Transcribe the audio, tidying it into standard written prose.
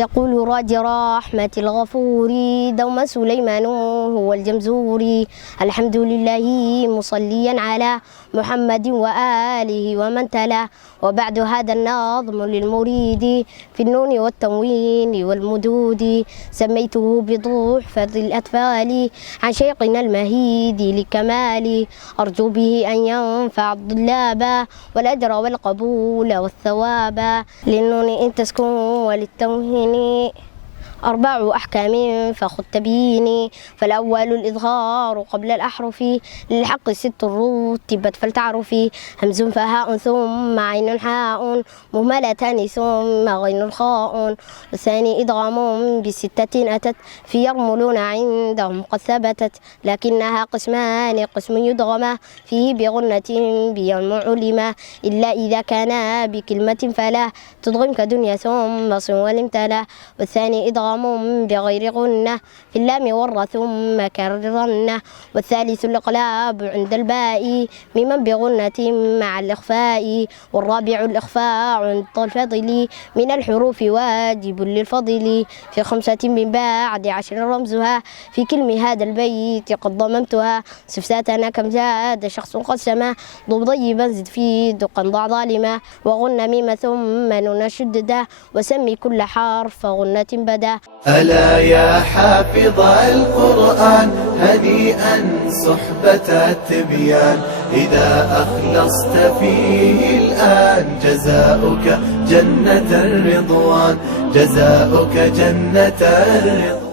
يقول راجي رحمة الغفور دوما سليمان هو الجمزوري. الحمد لله مصليا على محمد وآله ومن تلا. وبعد هذا النظم للمريد في النون والتنوين والمدود. سميته بتحفة الأطفال عن شيقنا المهيد لكمالي. أرجو به أن ينفع الطلاب والأجر والقبول والثواب. للنون إن تسكن وللتوهين 4 أحكام فخذ تبيني. فالأول الإظهار قبل الأحرف للحق 6 رتبت فلتعرفي. همز فهاء ثم عين حاء مهملتان ثم غين خاء. والثاني إدغام ب6 أتت في يرملون عندهم قد ثبتت. لكنها قسمان قسم يدغم فيه بغنة بيوم علما إلا إذا كان بكلمة فلا تدغم كدنيا ثم صن والامتلا. والثاني إدغام بغير غنة في اللام والراء ثم كررنة. والثالث الإقلاب عند الباء ممن بغنة مع الإخفاء. والرابع الإخفاء عند الفضل من الحروف واجب للفضل. في 5 من بعد 10 رمزها في كلمة هذا البيت قد ضممتها. صفاتنا كم زاد شخص قد سما ضب ضيبا زد في دقا ضع ظالما. وغن ميم ثم نون شددا وسمي كل حرف غنة بدا. ألا يا حافظ القرآن هنيئا صحبة التبيان. إذا أخلصت فيه الآن جزاؤك جنة الرضوان. جزاؤك جنة الرضوان.